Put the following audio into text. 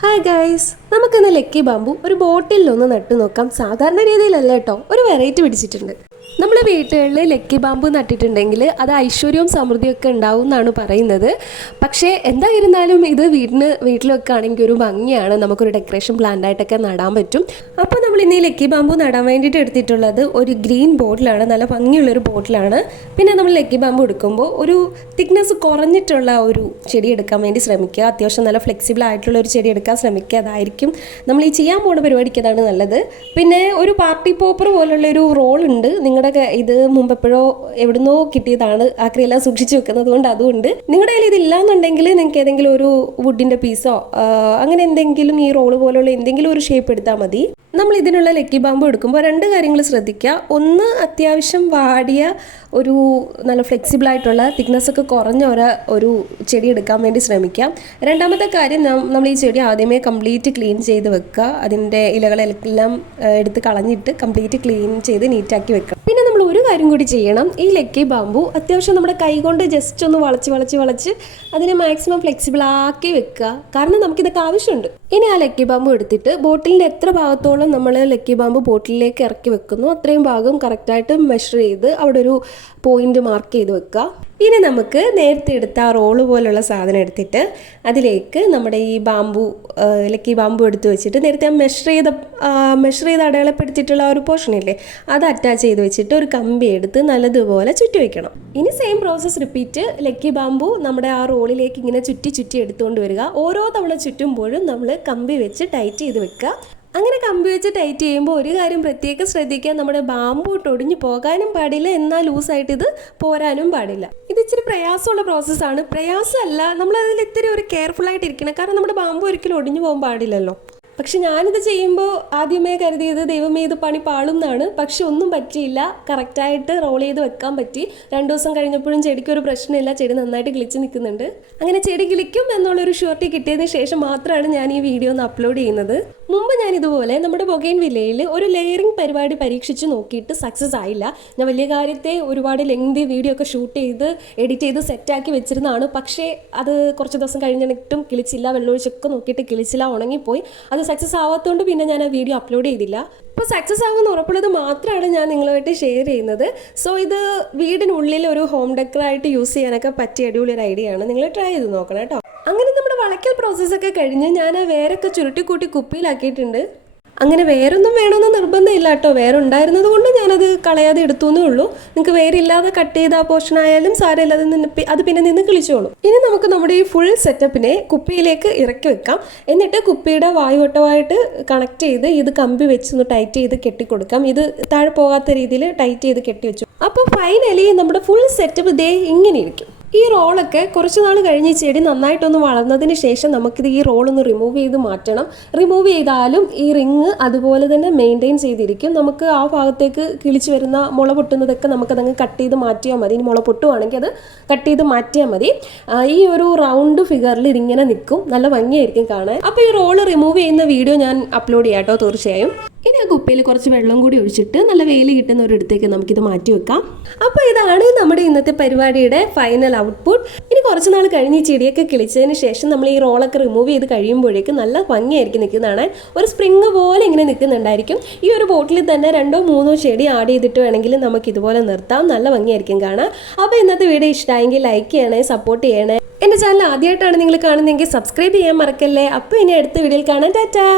Hi guys, നമുക്കിന്ന് lucky bamboo ഒരു ബോട്ടിലൊന്ന് നട്ടു നോക്കാം. സാധാരണ രീതിയിലല്ല കേട്ടോ, ഒരു വെറൈറ്റി പിടിച്ചിട്ടുണ്ട്. നമ്മൾ വീട്ടുകളിൽ ലക്കി ബാമ്പു നട്ടിട്ടുണ്ടെങ്കിൽ അത് ഐശ്വര്യവും സമൃദ്ധിയൊക്കെ ഉണ്ടാവും എന്നാണ് പറയുന്നത്. പക്ഷേ എന്തായിരുന്നാലും ഇത് വീട്ടിൽ വെക്കുകയാണെങ്കിൽ ഒരു ഭംഗിയാണ്, നമുക്കൊരു ഡെക്കറേഷൻ പ്ലാന്റ് ആയിട്ടൊക്കെ നടാൻ പറ്റും. അപ്പോൾ നമ്മൾ ഇന്ന് ഈ ലക്കി ബാമ്പു നടാൻ വേണ്ടിയിട്ട് എടുത്തിട്ടുള്ളത് ഒരു ഗ്രീൻ ബോട്ടിലാണ്, നല്ല ഭംഗിയുള്ളൊരു ബോട്ടിലാണ്. പിന്നെ നമ്മൾ ലക്കി ബാമ്പു എടുക്കുമ്പോൾ ഒരു തിക്നെസ് കുറഞ്ഞിട്ടുള്ള ഒരു ചെടി എടുക്കാൻ വേണ്ടി ശ്രമിക്കുക. അത്യാവശ്യം നല്ല ഫ്ലെക്സിബിൾ ആയിട്ടുള്ള ഒരു ചെടി എടുക്കാൻ ശ്രമിക്കുക. അതായിരിക്കും നമ്മൾ ഈ ചെയ്യാൻ പോകുന്ന പരിപാടിക്ക് അതാണ് നല്ലത്. പിന്നെ ഒരു പാർട്ടി പോപ്പർ പോലുള്ളൊരു റോൾ ഉണ്ട്. നിങ്ങളുടെ ഇത് മുമ്പ് എപ്പോഴോ എവിടുന്നോ കിട്ടിയതാണ്, ആക്രിയെല്ലാം സൂക്ഷിച്ചു വെക്കുന്നത് കൊണ്ട്. അതുകൊണ്ട് നിങ്ങളുടെ കയ്യിൽ ഇതില്ലാന്നുണ്ടെങ്കിൽ നിങ്ങൾക്ക് ഏതെങ്കിലും ഒരു വുഡിൻ്റെ പീസോ അങ്ങനെ എന്തെങ്കിലും ഈ റോള് പോലുള്ള എന്തെങ്കിലും ഒരു ഷേപ്പ് എടുത്താൽ മതി. നമ്മൾ ഇതിനുള്ള ലക്കി ബാമ്പു എടുക്കുമ്പോൾ രണ്ട് കാര്യങ്ങൾ ശ്രദ്ധിക്കുക. ഒന്ന്, അത്യാവശ്യം വാടിയ ഒരു നല്ല ഫ്ലെക്സിബിൾ ആയിട്ടുള്ള തിക്നെസ് ഒക്കെ കുറഞ്ഞ ഒരു ചെടി എടുക്കാൻ വേണ്ടി ശ്രമിക്കാം. രണ്ടാമത്തെ കാര്യം, നമ്മൾ ഈ ചെടി ആദ്യമേ കംപ്ലീറ്റ് ക്ലീൻ ചെയ്ത് വെക്കുക. അതിൻ്റെ ഇലകളെല്ലാം എടുത്ത് കളഞ്ഞിട്ട് കംപ്ലീറ്റ് ക്ലീൻ ചെയ്ത് നീറ്റാക്കി വെക്കുക. പിന്നെ നമ്മൾ ഒരു കാര്യം കൂടി ചെയ്യണം. ഈ ലക്കി ബാമ്പു അത്യാവശ്യം നമ്മുടെ കൈ കൊണ്ട് ജസ്റ്റ് ഒന്ന് വളച്ച് അതിനെ മാക്സിമം ഫ്ലെക്സിബിൾ ആക്കി വെക്കുക. കാരണം നമുക്കിതൊക്കെ ആവശ്യമുണ്ട്. ഇനി ആ ലക്കി ബാമ്പു എടുത്തിട്ട് ബോട്ടിലിൻ്റെ എത്ര ഭാഗത്തോളം നമ്മൾ ലക്കി ബാമ്പു ബോട്ടിലേക്ക് ഇറക്കി വെക്കുന്നു അത്രയും ഭാഗം കറക്റ്റായിട്ട് മെഷർ ചെയ്ത് അവിടെ ഒരു പോയിന്റ് മാർക്ക് ചെയ്ത് വെക്കുക. ഇനി നമുക്ക് നേരത്തെ എടുത്ത ആ റോള് പോലുള്ള സാധനം എടുത്തിട്ട് അതിലേക്ക് നമ്മുടെ ഈ ലക്കി ബാമ്പു എടുത്ത് വെച്ചിട്ട് നേരത്തെ മെഷർ ചെയ്ത് അടയാളപ്പെടുത്തിയിട്ടുള്ള ഒരു പോർഷനില്ലേ, അത് അറ്റാച്ച് ചെയ്ത് വെച്ചിട്ട് ഒരു കമ്പി എടുത്ത് നല്ലതുപോലെ ചുറ്റി വെക്കണം. ഇനി same process repeat. Lucky bamboo നമ്മുടെ ആ റോളിലേക്ക് ഇങ്ങനെ ചുറ്റി എടുത്തുകൊണ്ട് വരിക. ഓരോ തവണ ചുറ്റുമ്പോഴും നമ്മൾ കമ്പി വെച്ച് ടൈറ്റ് ചെയ്ത് വെക്കുക. അങ്ങനെ കമ്പി വെച്ച് ടൈറ്റ് ചെയ്യുമ്പോൾ ഒരു കാര്യം പ്രത്യേകം ശ്രദ്ധിക്കുക, നമ്മുടെ ബാമ്പു ഒടിഞ്ഞു പോകാനും പാടില്ല, എന്നാൽ ലൂസായിട്ട് ഇത് പോരാനും പാടില്ല. ഇത് ഇച്ചിരി പ്രയാസമുള്ള പ്രോസസ്സാണ്. പ്രയാസമല്ല, നമ്മളതിൽ ഇത്തിരി ഒരു കെയർഫുൾ ആയിട്ട് ഇരിക്കണം. കാരണം നമ്മുടെ ബാമ്പു ഒരിക്കലും ഒടിഞ്ഞു പോകാൻ പാടില്ലല്ലോ. പക്ഷെ ഞാനിത് ചെയ്യുമ്പോൾ ആദ്യമേ കരുതിയത് ദൈവമേ ഇത് പണി പാളും എന്നാണ്. പക്ഷെ ഒന്നും പറ്റിയില്ല, കറക്റ്റായിട്ട് റോൾ ചെയ്ത് വെക്കാൻ പറ്റി. 2 ദിവസം കഴിഞ്ഞപ്പോഴും ചെടിക്ക് ഒരു പ്രശ്നമില്ല, ചെടി നന്നായിട്ട് കിളിച്ച് നിൽക്കുന്നുണ്ട്. അങ്ങനെ ചെടി കിളിക്കും എന്നുള്ളൊരു ഷുവർട്ടി കിട്ടിയതിന് ശേഷം മാത്രമാണ് ഞാൻ ഈ വീഡിയോ ഒന്ന് അപ്ലോഡ് ചെയ്യുന്നത്. മുമ്പ് ഞാൻ ഇതുപോലെ നമ്മുടെ ബൊഗെയിൻവില്ലയിൽ ഒരു ലെയറിംഗ് പരിപാടി പരീക്ഷിച്ച് നോക്കിയിട്ട് സക്സസ് ആയില്ല. ഞാൻ വലിയ കാര്യത്തെ ഒരുപാട് ലെങ്തി വീഡിയോ ഒക്കെ ഷൂട്ട് ചെയ്ത് എഡിറ്റ് ചെയ്ത് സെറ്റാക്കി വെച്ചിരുന്നതാണ്. പക്ഷേ അത് കുറച്ച് ദിവസം കഴിഞ്ഞിട്ടും കിളിച്ചില്ല. വെള്ളമൊഴിച്ചൊക്കെ നോക്കിയിട്ട് കിളിച്ചില്ല, ഉണങ്ങിപ്പോയി. അത് സക്സസ് ആവാത്തതുകൊണ്ട് പിന്നെ ഞാൻ ആ വീഡിയോ അപ്ലോഡ് ചെയ്തില്ല. ഇപ്പോൾ സക്സസ് ആകുമെന്ന് ഉറപ്പുള്ളത് മാത്രമാണ് ഞാൻ നിങ്ങളുമായിട്ട് ഷെയർ ചെയ്യുന്നത്. സോ ഇത് വീടിനുള്ളിൽ ഒരു ഹോം ഡെക്കറായിട്ട് യൂസ് ചെയ്യാനൊക്കെ പറ്റിയ അടിപൊളി ഒരു ഐഡിയ ആണ്. നിങ്ങൾ ട്രൈ ചെയ്ത് നോക്കണം കേട്ടോ. അങ്ങനെ നമ്മുടെ വളയ്ക്കൽ പ്രോസസ്സൊക്കെ കഴിഞ്ഞ് ഞാൻ വേരൊക്കെ ചുരുട്ടിക്കൂട്ടി കുപ്പിയിലാക്കിയിട്ടുണ്ട്. അങ്ങനെ വേറൊന്നും വേണമെന്ന് നിർബന്ധമില്ല കേട്ടോ. വേറെ ഉണ്ടായിരുന്നത് കൊണ്ട് ഞാനത് കളയാതെ എടുത്തു എന്നേ ഉള്ളൂ. നിങ്ങൾക്ക് വേരില്ലാതെ കട്ട് ചെയ്ത ആ പോർഷൻ ആയാലും സാരമില്ലാതെ അത് പിന്നെ നിന്ന് കിളിച്ചോളും. ഇനി നമുക്ക് നമ്മുടെ ഈ ഫുൾ സെറ്റപ്പിനെ കുപ്പിയിലേക്ക് ഇറക്കി വെക്കാം. എന്നിട്ട് കുപ്പിയുടെ വായുവട്ടമായിട്ട് കണക്ട് ചെയ്ത് ഇത് കമ്പി വെച്ചൊന്ന് ടൈറ്റ് ചെയ്ത് കെട്ടിക്കൊടുക്കാം. ഇത് താഴെ പോകാത്ത രീതിയിൽ ടൈറ്റ് ചെയ്ത് കെട്ടി വെച്ചു. അപ്പോൾ ഫൈനലി നമ്മുടെ ഫുൾ സെറ്റപ്പ് ഇതേ ഇങ്ങനെ ഇരിക്കും. ഈ റോളൊക്കെ കുറച്ച് നാൾ കഴിഞ്ഞ് ചെടി നന്നായിട്ടൊന്ന് വളർന്നതിന് ശേഷം നമുക്കിത് ഈ റോളൊന്ന് റിമൂവ് ചെയ്ത് മാറ്റണം. റിമൂവ് ചെയ്താലും ഈ റിങ് അതുപോലെ തന്നെ മെയിൻറ്റെയിൻ ചെയ്തിരിക്കും. നമുക്ക് ആ ഭാഗത്തേക്ക് കിളിച്ച് വരുന്ന മുള പൊട്ടുന്നതൊക്കെ നമുക്കതങ്ങ് കട്ട് ചെയ്ത് മാറ്റിയാൽ മതി. ഇനി മുള പൊട്ടുവാണെങ്കിൽ അത് കട്ട് ചെയ്ത് മാറ്റിയാൽ മതി. ഈ ഒരു റൗണ്ട് ഫിഗറിൽ ഇതിങ്ങനെ നിൽക്കും, നല്ല ഭംഗിയായിരിക്കും കാണാൻ. അപ്പോൾ ഈ റോള് റിമൂവ് ചെയ്യുന്ന വീഡിയോ ഞാൻ അപ്ലോഡ് ചെയ്യാം കേട്ടോ, തീർച്ചയായും. ഇനി ആ കുപ്പിയിൽ കുറച്ച് വെള്ളം കൂടി ഒഴിച്ചിട്ട് നല്ല വെയിൽ കിട്ടുന്ന ഒരിടത്തേക്ക് നമുക്കിത് മാറ്റി വെക്കാം. അപ്പോൾ ഇതാണ് നമ്മുടെ ഇന്നത്തെ പരിപാടിയുടെ ഫൈനൽ ഔട്ട്പുട്ട്. ഇനി കുറച്ച് നാൾ കഴിഞ്ഞ് ഈ ചെടിയൊക്കെ കിളിച്ചതിന് ശേഷം നമ്മൾ ഈ റോളൊക്കെ റിമൂവ് ചെയ്ത് കഴിയുമ്പോഴേക്കും നല്ല ഭംഗിയായിരിക്കും നിൽക്കുന്നതാണ്. ഒരു സ്പ്രിങ് പോലെ ഇങ്ങനെ നിൽക്കുന്നുണ്ടായിരിക്കും. ഈ ഒരു ബോട്ടിലിൽ തന്നെ 2-3 ചെടി ആഡ് ചെയ്തിട്ട് വേണമെങ്കിൽ നമുക്ക് ഇതുപോലെ നിർത്താം. നല്ല ഭംഗിയായിരിക്കും കാണാം. അപ്പോൾ ഇന്നത്തെ വീഡിയോ ഇഷ്ടമായെങ്കിൽ ലൈക്ക് ചെയ്യണേ, സപ്പോർട്ട് ചെയ്യണേ. എൻ്റെ ചാനൽ ആദ്യമായിട്ടാണ് നിങ്ങൾ കാണുന്നതെങ്കിൽ സബ്സ്ക്രൈബ് ചെയ്യാൻ മറക്കല്ലേ. അപ്പോൾ ഇനി അടുത്ത വീഡിയോയിൽ കാണാം. ടാറ്റാ.